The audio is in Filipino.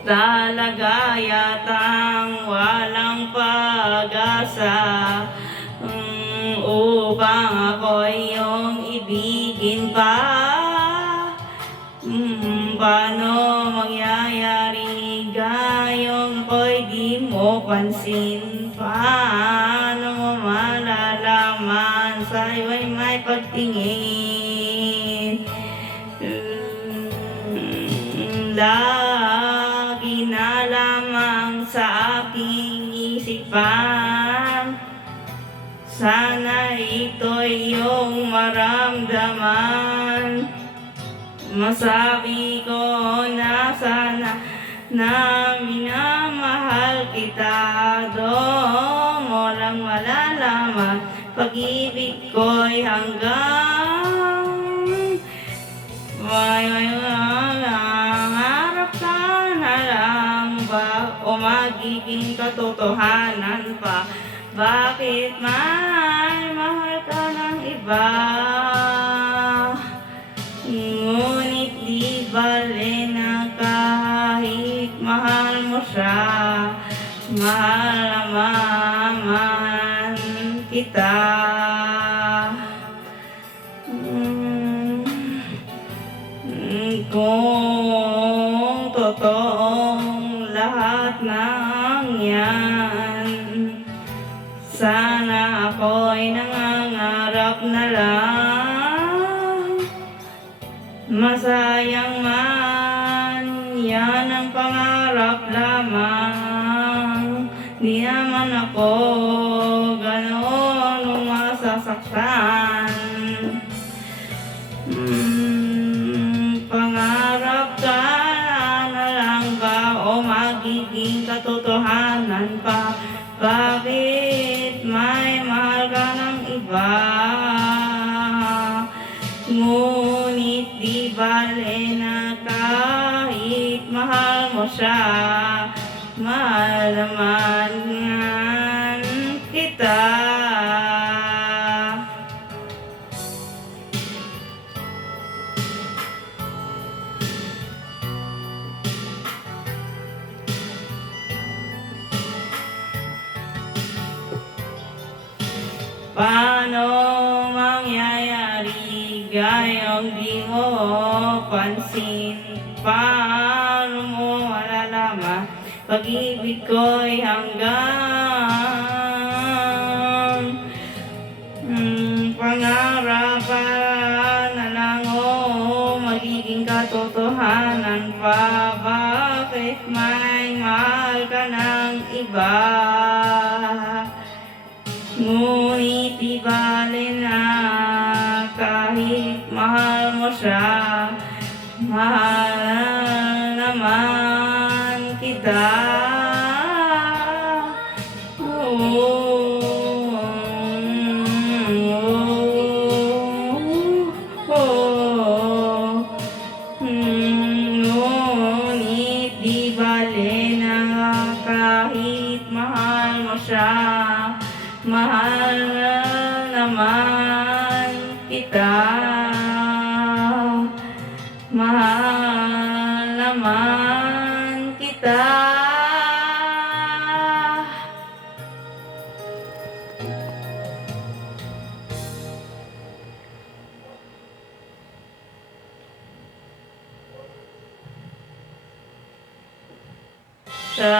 Talaga yatang walang pag-asa upang ako'y iyong ibigin pa. Paano mangyayari gayong ako'y di mo pansin? Paano mo malalaman sa'yo'y may pagtingin? Lagi na lamang sa aking isipan, sana ito'y iyong maramdaman. Masabi ko na sana na minamahal kita, doon mo lang malalaman pag-ibig ko'y hanggang harap ka na lang ba o magiging katotohanan pa? Bakit may mahal ka ng iba? Ngunit di bale na kahit mahal mo siya, mahal naman kita. Kung totoong lahat ng yan, sana ako'y nangangarap na lang. Masayang man, yan ang pangarap lamang. Di naman ako ganoon masasaktan. Pangarap ka na lang ba o magiging katotohanan pa? Bakit may mahal ka ng iba? Ngunit di bale na kahit mahal mo siya, mahal naman kita. Paano mangyayari gayong di mo pansin? Paano mo malalaman pag-ibig ko'y hanggang pangarapan na lang o magiging katotohanan pa? Bakit may mahal ka ng iba? Ngunit di bale na kahit mahal mo siya, mahal naman kita. Ngunit di bale na kahit mahal mo siya, mahal naman kita. Mahal naman kita. Sa